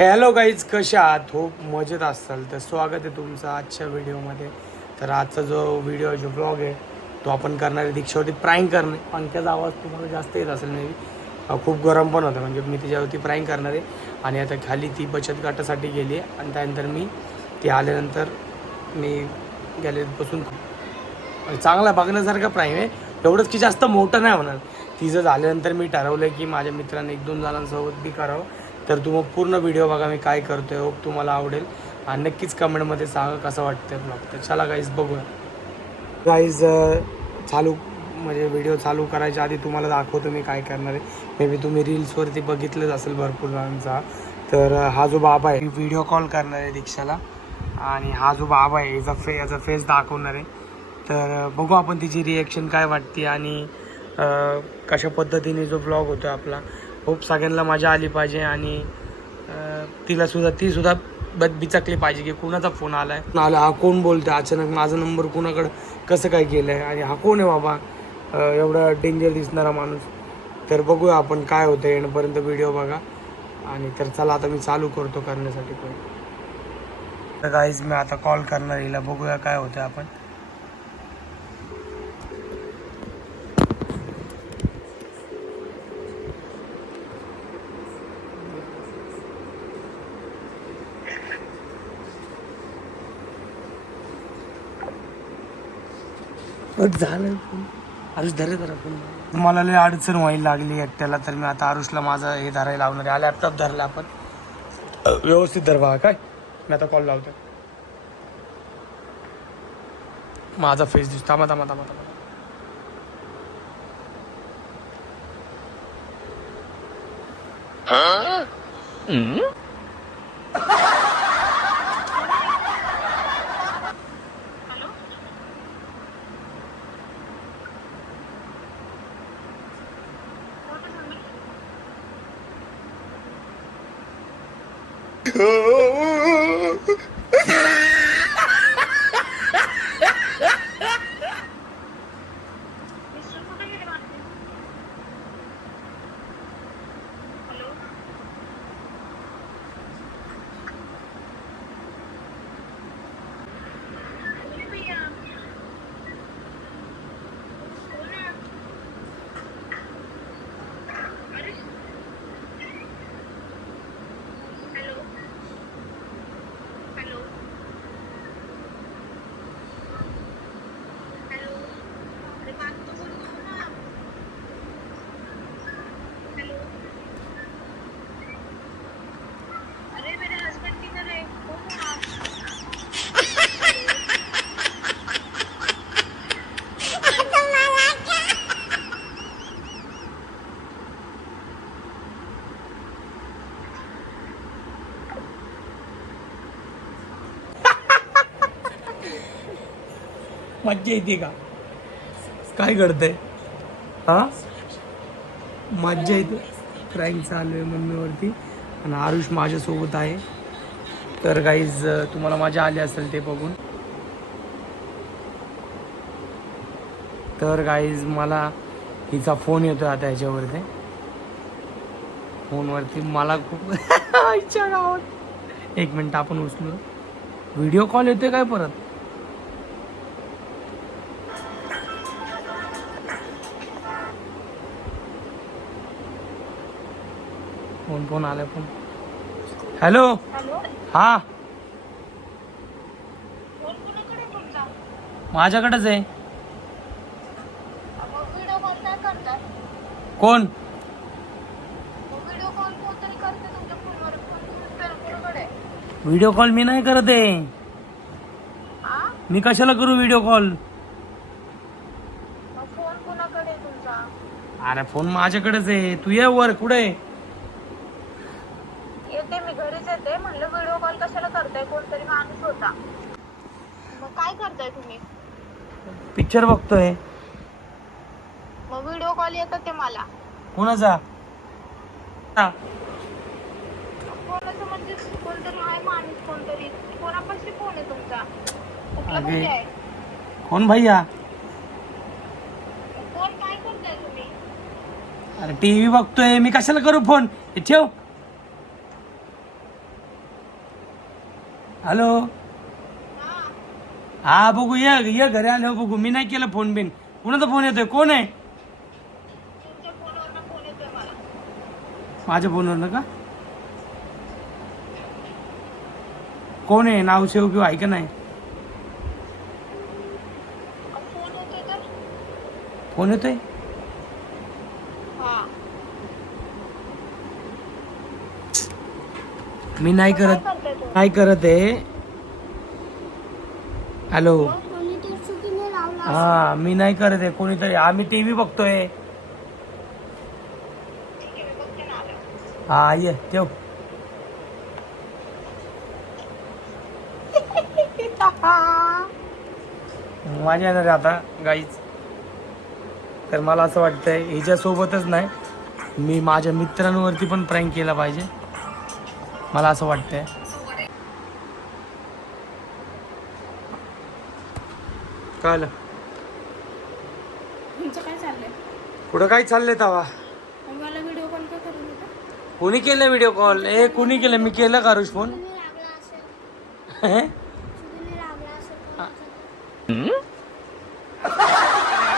Hello guys कशा आहात? खूप मजेत असाल तर स्वागत आहे तुमचं आजच्या व्हिडिओमध्ये. तर आजचा जो व्हिडिओ जो ब्लॉग आहे तो आपण करणार आहे दीक्षावरती प्राईंग करणे. पंख्याचा आवाज तुम्हाला जास्त येत असेल मी खूप गरम पण होतं म्हणजे मी तिच्यावरती प्राईंग करणार आहे. आणि आता खाली ती बचत गटासाठी गेली आहे. आणि त्यानंतर मी ती आल्यानंतर मी गॅलरीत बसून चांगला बघण्यासारखा प्राईम आहे. एवढंच की जास्त मोठं नाही होणार. तिचं झाल्यानंतर मी ठरवलं की माझ्या मित्राने एक दोन जणांसोबत बी करावं. तर तू मग पूर्ण व्हिडिओ बघा मी काय करतोय. होप तुम्हाला आवडेल. आणि नक्कीच कमेंटमध्ये सांगा कसं वाटतंय ब्लॉग तर चला गाईज बघूया. गाईज चालू म्हणजे व्हिडिओ चालू करायच्या आधी तुम्हाला दाखवतो मी काय करणार आहे. मे बी तुम्ही रील्सवरती बघितलंच असेल भरपूर जणांचा. तर हा जो बाबा आहे व्हिडिओ कॉल करणार आहे रिक्षाला आणि हा जो बाबा आहे याचा फे याचा फेस दाखवणार आहे. तर बघू आपण तिची रिॲक्शन काय वाटते आणि कशा पद्धतीने जो ब्लॉग होतो आपला. खूप सगळ्यांना मजा आली पाहिजे आणि तिलासुद्धा तीसुद्धा ती सुद्धा बद बिचकली पाहिजे की कुणाचा फोन आला आहे आला हा कोण बोलतोय? अचानक माझा नंबर कुणाकडं कसं काय गेलं आहे आणि हा कोण आहे बाबा? एवढा डेंजर दिसणारा माणूस. तर बघूया आपण काय होतं येणपर्यंत व्हिडिओ बघा. आणि तर चला आता मी चालू करतो करण्यासाठी पण. तर गाईज मी आता कॉल करणार हिला बघूया काय होतं आपण. बघ झालं. आरुष धरे धरा पण मला लय अडचण व्हायला लागली एकट्याला तर मी आता आरुषला माझं हे धरायला लावणार आहे. लॅपटॉप धरला आपण. व्यवस्थित धर बघा काय? मी आता कॉल लावतो माझा फेस दिसतो. थांबा थांबा थांबा थांबा. अरे cold. मज्जा येते का? काय घडतंय? हा? मज्जा येते. फ्रँक चालू आहे मम्मीवरती. आणि आरुष माझ्यासोबत आहे. तर गाईज तुम्हाला मजा आली असेल ते बघून. तर गाईज मला हिचा फोन येतो आता ह्याच्यावरती फोनवरती मला खूप इच्छा गावात. एक मिनटं आपण उचलू. व्हिडिओ कॉल येतोय काय परत? फोन फोन आलाय फोन. हॅलो? हा. माझ्याकडेच आहे. कोण? व्हिडिओ कॉल मी नाही करत आहे. मी कशाला करू व्हिडिओ कॉल अरे फोन माझ्याकडेच आहे. तू ये वर कुठे आहे? येते मी घरीच येते. म्हणलं व्हिडिओ कॉल कशाला करताय? कोणतरी माणूस होता. मग काय करताय तुम्ही? पिक्चर बघतोय. मग व्हिडिओ कॉल येतात ते मला. कोणाचा? हा. कोणाचं म्हणजे कोणतरी आहे माणूस कोणतरी? कोणापाशी फोन आहे तुमचा? कुठला अगे. आहे? कोण भैया? फोन काय करताय तुम्ही? अरे टी व्ही बघतोय. मी कशाला करू फोन? हे ठेव. हॅलो हा बघू ये ये घरी आलो बघू मी नाही केलं फोन बिन कुणाचा फोन येतोय कोण आहे माझ्या फोनवर का कोण आहे नाव सेव किंवा ऐका नाही फोन येतोय हा मी नाही करत काय करत आहे? हॅलो हा मी नाही करत आहे कोणीतरी. आम्ही टीव्ही बघतोय. हा ये ठेव. माझ्या येणार आहे आता गाईच तर मला असं वाटतंय हिच्यासोबतच नाही मी माझ्या मित्रांवरती पण प्रँक केला पाहिजे. मला असं वाटतंय. तुमचं काय चाललंय? कुठं काय चाललंय तवा? मग मला व्हिडिओ कॉल का करत होता कोणी केलं व्हिडिओ कॉल ए कोणी केलं? मी केलं का रुष फोन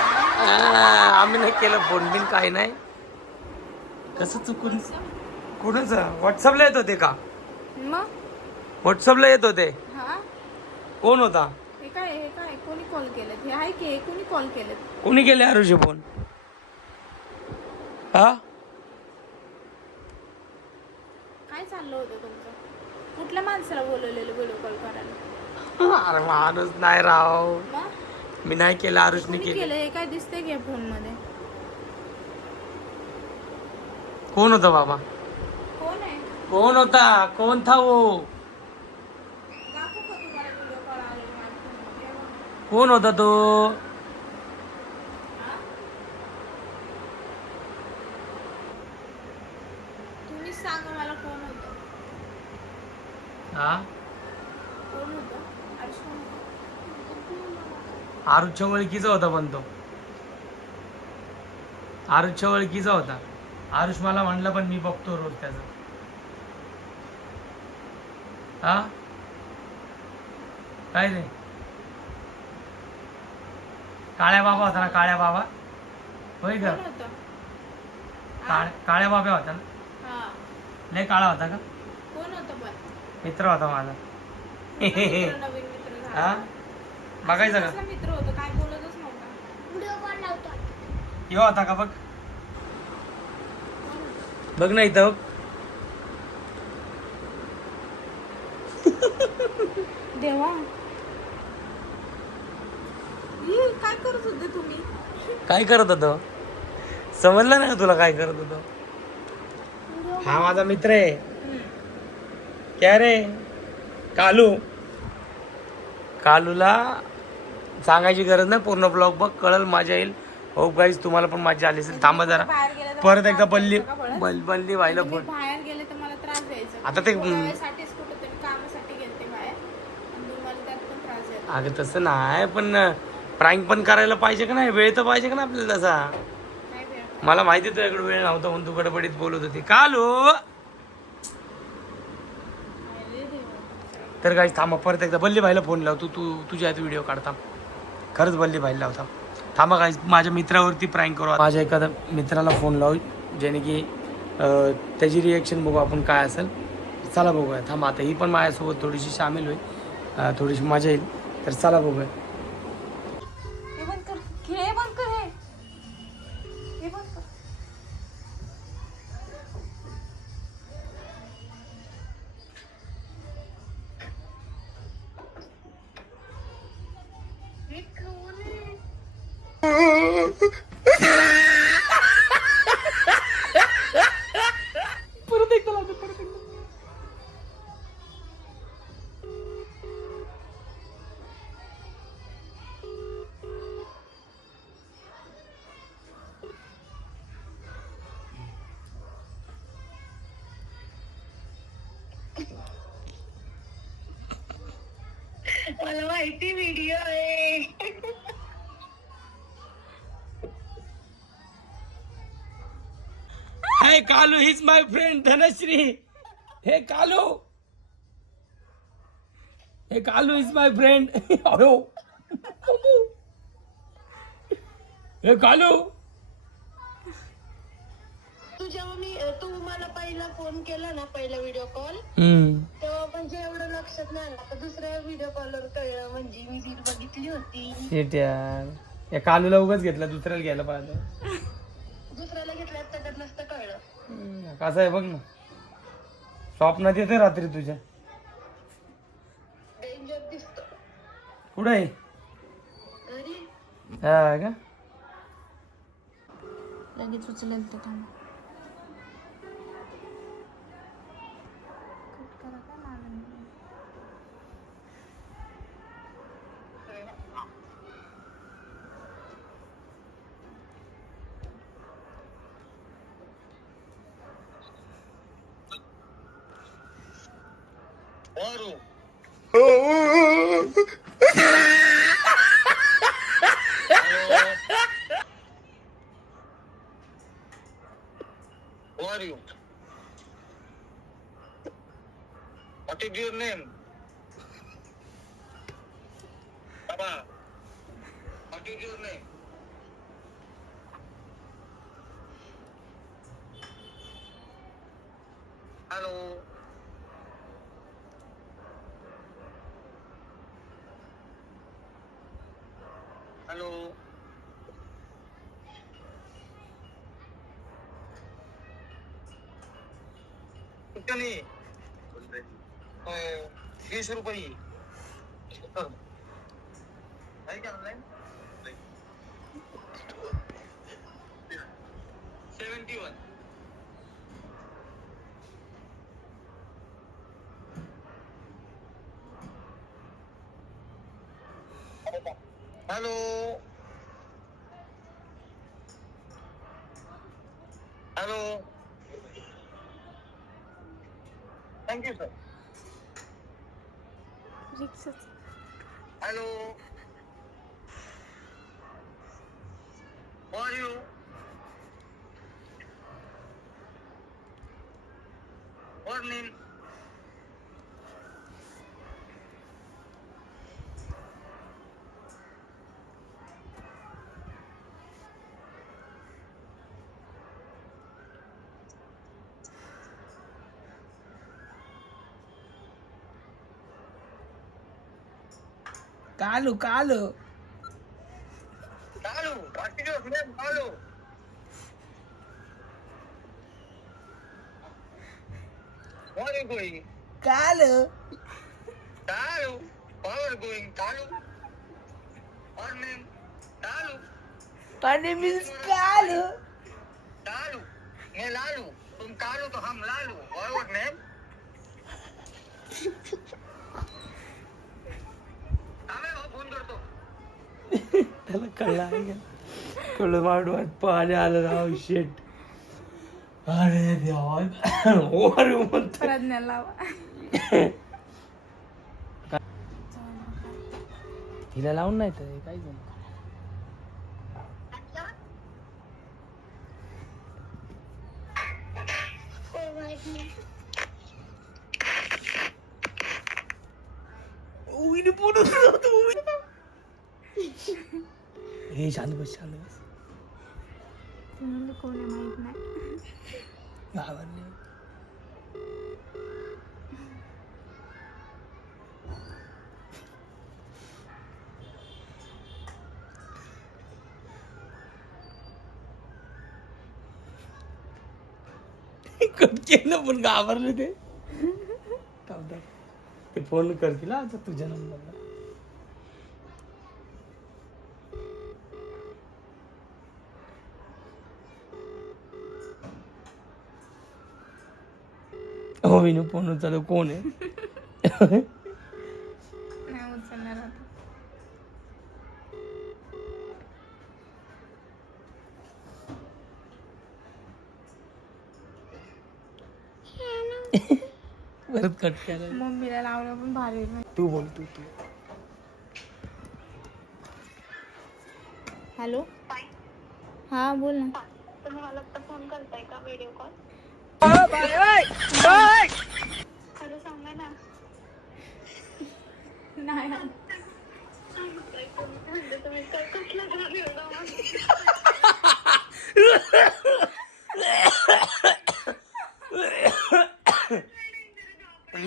आम्ही नाही केलं. फोन बिन काय नाही. कसं चुकून कुणाचं? व्हॉट्सअपला येत होते का? मग? व्हॉट्सअपला येत होते. हा? कोण होता? हे काय हे काय कोणी कॉल केलं हे आहे की हे कोणी कॉल केलं कोणी केले आरुषी फोन? हा? काय चाललं होतं तुमचं? कुठल्या माणसाला बोलवलेलं व्हिडिओ कॉल करायला? अरे माणूस नाही राव. मग मी नाही केलं आरुषने कोणी केलं. केलं हे काय दिसतंय की फोनमध्ये कोण होता बाबा? कोण आहे? कोण होता? कोण था वो दाखवू का तुम्हाला व्हिडिओ कॉल आलेला माझ्या फोनमध्ये? कोण होता तो हा? तुम्हीच सांगा मला कोण होतं हा कोण होतं कोण होतं? आरुषच्या ओळखीचा होता पण तो. आरुषच्या ओळखीचा होता. आरुष मला म्हणलं पण मी बघतो रोज त्याचं. हा? काय रे? काळ्या बाबा होता ना काळ्या बाबा. होय ग? कोण होतं? काळ काळ्या बाबा होता ना. हा. लय काळा होता का कोण होतं मित्र होता माझा. हा बघायचं का मित्र होतं? काय बोलतच नव्हता. यो होता का बघ. बघ ना इथं बघ. देवा. काय करत होते तुम्ही? काय करत होतो? समजलं ना तुला काय करत होतो? हा माझा मित्र आहे. क्या रे? कालू. कालूला सांगायची गरज नाही. पूर्ण ब्लॉग बघ कळल मजा येईल. हो गाईज तुम्हाला पण मजा आली असेल. थांबा जरा. बाहेर गेले तर परत एकदा बल्ली? बल- बल्ली व्हायला फोन. बाहेर गेले तर मला त्रास द्यायचा. आता ते- थोड्या वेळासाठीच कुठं तरी कामासाठी गेलते बाहेर. आणि तुम्हाला त्यात पण त्रास द्यायचा. अगं तसं नाही पण प्रँक पण करायला पाहिजे का नाही? वेळ तर पाहिजे का ना आपल्याला तसा? मला माहिती तुझ्याकडे वेळ नव्हता म्हणून तू गडबडीत बोलत होती. कालू! तर काही थांबा परत एकदा बल्ली भाईला फोन लाव. तू तू तुझ्या व्हिडिओ काढता खरंच बल्ली भाईला लावता थांबा. काही माझ्या मित्रावरती प्रँक करू माझ्या एखाद्या मित्राला फोन लावू ज्याने की त्याची रिएक्शन बघू आपण काय असेल. चला बघूया. थांबा आता ही पण माझ्यासोबत थोडीशी सामील होईल. थोडीशी मजा येईल. तर चला बघूया. मला माहिती व्हिडिओ आहे Hey Kalu, he's my friend Dhanashree. Hey Kalu. हे कालू इज माय फ्रेंड अयो हे कालू तू जेव्हा मी तू मला पहिला फोन केला ना पहिला व्हिडिओ कॉल हम्म. तेव्हा म्हणजे एवढं लक्षात नाही आलं. आता दुसऱ्या व्हिडिओ कॉलवर कळलं म्हणजे मी रील बघितली होती. शेट यार. या कालूला उगाच घेतला दुसऱ्याला घ्यायला पाहिजे दुसऱ्याला घेतल्यात त्याच्यात नसतं कळलं. हम्म, कसं आहे बघ ना. स्वप्नात येते रात्री तुझ्या. डेंजर दिसतो. कुठं आहे? अरे हा का? लगेच उचलेल ते Mano, कितने बीस रुपये. है क्या online seventy one hello hello thank you sir रिक्षाच hello Who are you? What name? Kalu Kalu Kalu. What is name? Kalu. Where are you going? Kalu. Where are you going? Kalu. What name? Kalu. पाणी means Kalu Kalu मैं लालू तुम कालू तो हम लालू और name आम्ही phone करतो त्याला कळलं वाट वाट पाणी आलं. राव शेट अरे देवा. म्हणतो प्रज्ञा लावा. हिला लावून नाही तर काय झालं? हे शांत बस शांत बस. ती म्हणली कोण आहे माहीत नाही घाबरले कट केलं पण घाबरले ते. थांब, थांब. ते फोन करतील हा आता तुझ्या नंबरला हो विनू फोन उचलतो कोण आहे? परत कट केला मम्मीला लावलं पण भारी. तू बोल तू तू. हॅलो? हा बोल ना तुम्ही मला आता फोन करताय का व्हिडिओ कॉल खरं सांगा ना नाही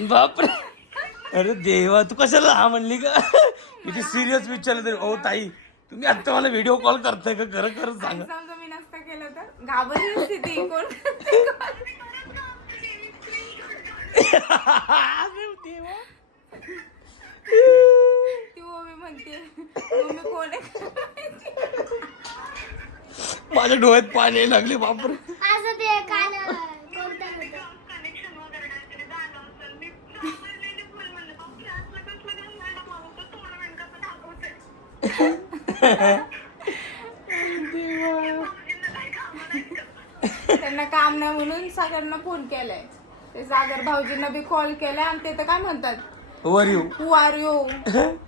बापरे. अरे देवा तू कशाला हा म्हणली का किती सिरियस विचारलं तरी. ओ ताई तुम्ही आता मला व्हिडिओ कॉल करताय का खरं खरं सांगा. समजा मी नसता केलं तर? घाबरली असती ती कोण? ती मम्मी म्हणते मम्मी कोण आहे माझ्या डोळ्यात पाणी यायला लागले बापरे. असं ते काल कोणतं होतं? त्यांना काम नाही म्हणून सागरना फोन केलाय. ते सागर भाऊजींना बी कॉल केलाय आणि ते तर काय म्हणतात? वर येऊ who are you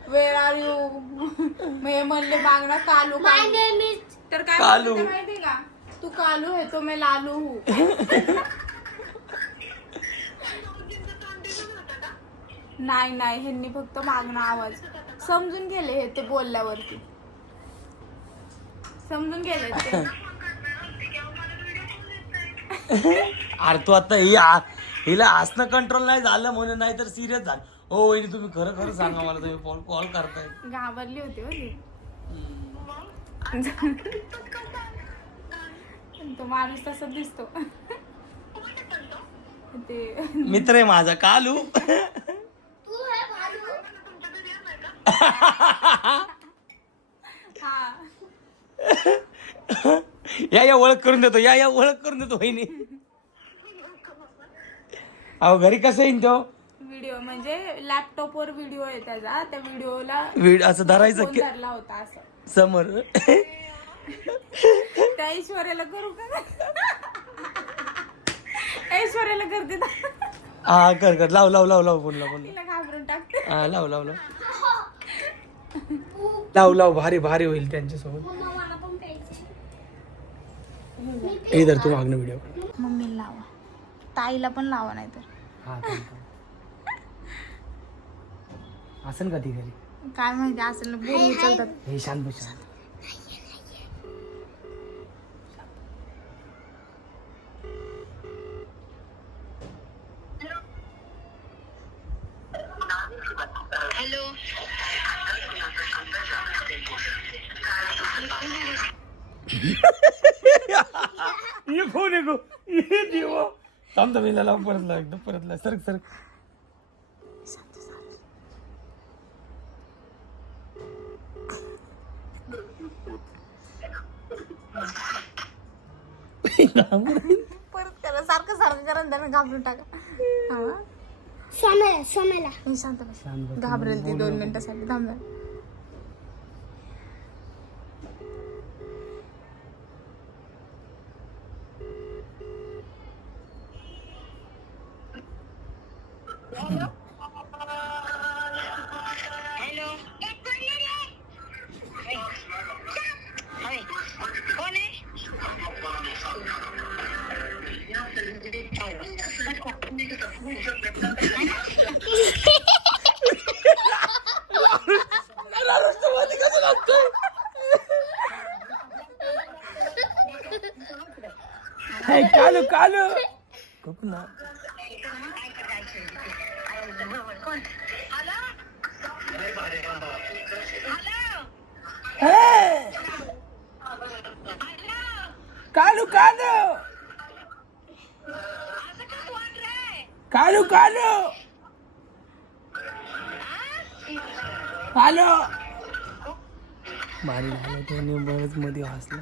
where are you मग हे म्हणले मागणं Kalu my Kalu name is तर काय कालू. म्हणते माहिती का? तू कालू है तो मैं लालू हूँ. नाही नाही ह्यांनी फक्त मागणं आवाज. समजून गेले हे ते बोलल्यावरती. समजून गेले ते. अरे तू आता ही आ- हिला हसणं कंट्रोल नाही झालं म्हणून नाही तर सिरियस झालं. हो वहिनी तुम्ही खरं खरं सांगा मला तुम्ही कॉल कॉल करताय. घाबरली होती हो ती. तो माणूस तसा दिसतो. ते मित्र आहे माझा कालू. हा. या या ओळख करून देतो या या ओळख करून देतो वहिनी. अहो घरी कसं येईन तो? व्हिडिओ म्हणजे लॅपटॉपवर व्हिडिओ आहे त्याचा. त्या व्हिडिओला वीड असं धरायचं फोन की? धरला होता असं. समोर. त्या ऐश्वर्याला करू का? ऐश्वर्याला करते ना. हा कर कर. लाव लाव लाव लाव तिला घाबरून टाकते. हा लाव लाव लाव. लाव लाव भारी भारी होईल त्यांच्यासोबत. प्यायचं इधर तू मागणं व्हिडिओ मम्मीला लावा. ताईला पण लावा नाही तर हा असेल का ती घरी? काय माहिती असेल ना उचलतात. हे शांत बस शांत. थांब थांब हिला लाव परत लाव एकदम परत लाव. सरक सरक. परत करा सारखं सारखं करा आणि त्यांना घाबरून टाका. हा. सोमेला सोमेला. मी शांत बस शांत बस. घाबरेल ती दोन मिनिटासाठी. थांब हे कालू कालू. खूप ना. कालू कालू. कालू कालू. कालू मारी लागला त्याने बरंच मध्ये हसलं.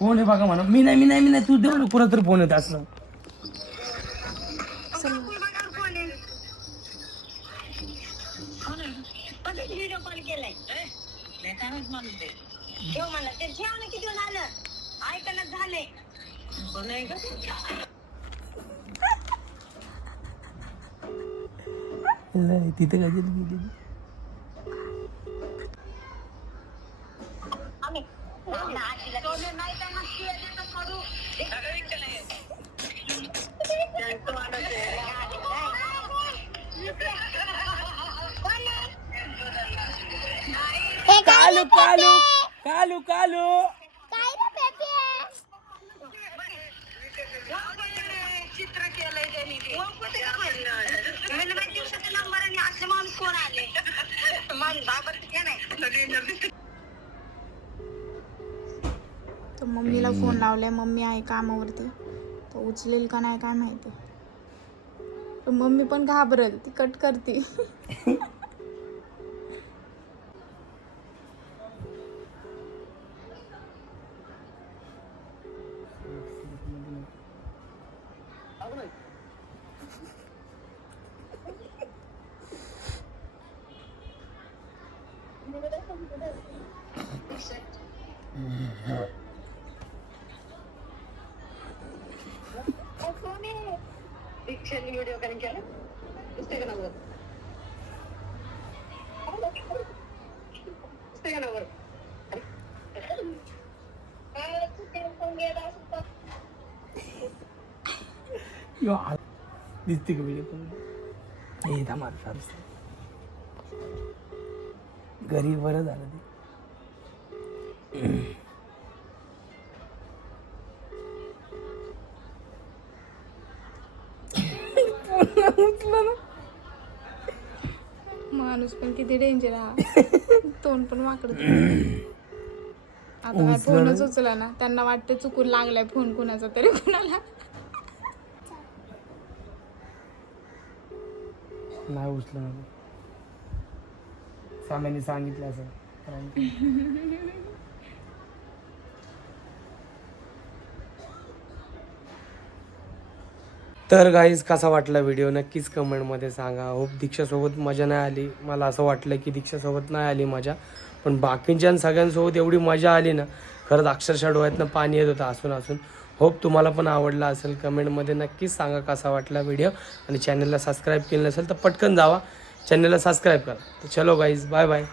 फोन आहे बघा म्हणा. मी नाही मी नाही मी नाही. तू देऊ कुणा तरी फोन येत असं तिथे काय केलाय बेकारच माणूस आहे ठेव मला ते ठेव ना किती वेळ झालं ऐकायला झालंय नाही का नाही तिथे काय गेली आम्ही सोनं नाही तर मग शिव्या देतो करू. त्यांचं वाटत आहे. कालू कालू कालू कालू काय रे पेपे चित्र केलंय त्यांनी ते. म्हणलं बाई दिवसाचा नंबर आणि असले माणूस कोण आले माणूस घाबरते का नाही मम्मीला फोन लावलाय मम्मी आहे कामावरती? तर उचलेल का नाही काय माहिती. मम्मी पण घाबरल ती कट करते. दीक्षाने व्हिडिओ कॉल केला इंस्टाग्रामवर दिसते का व्हिडिओ हे थांबा फारस घरी बरं झालं ते माणूस पण किती डेंजर हा. तोंड पण वाकड आता फोनच उचला ना. त्यांना वाटतं चुकून लागलाय फोन कुणाचा तरी कुणाला. नाही उचलं साम्याने सांगितलं असं. तर गाईज कसा वाटला व्हिडिओ नक्कीच कमेंटमध्ये सांगा. होप दीक्षासोबत मजा नाही आली. मला असं वाटलं की दीक्षासोबत नाही आली मजा. पण बाकींच्या सगळ्यांसोबत एवढी मजा आली ना खरंच अक्षरशः डोळ्यातनं पाणी येत होतं असून असून. होप तुम्हाला पण आवडला असेल कमेंटमध्ये नक्कीच सांगा कसा वाटला व्हिडिओ आणि चॅनलला सबस्क्राईब केलं नसेल तर पटकन जावा. चॅनलला सबस्क्राईब करा. तर चलो गाईज बाय बाय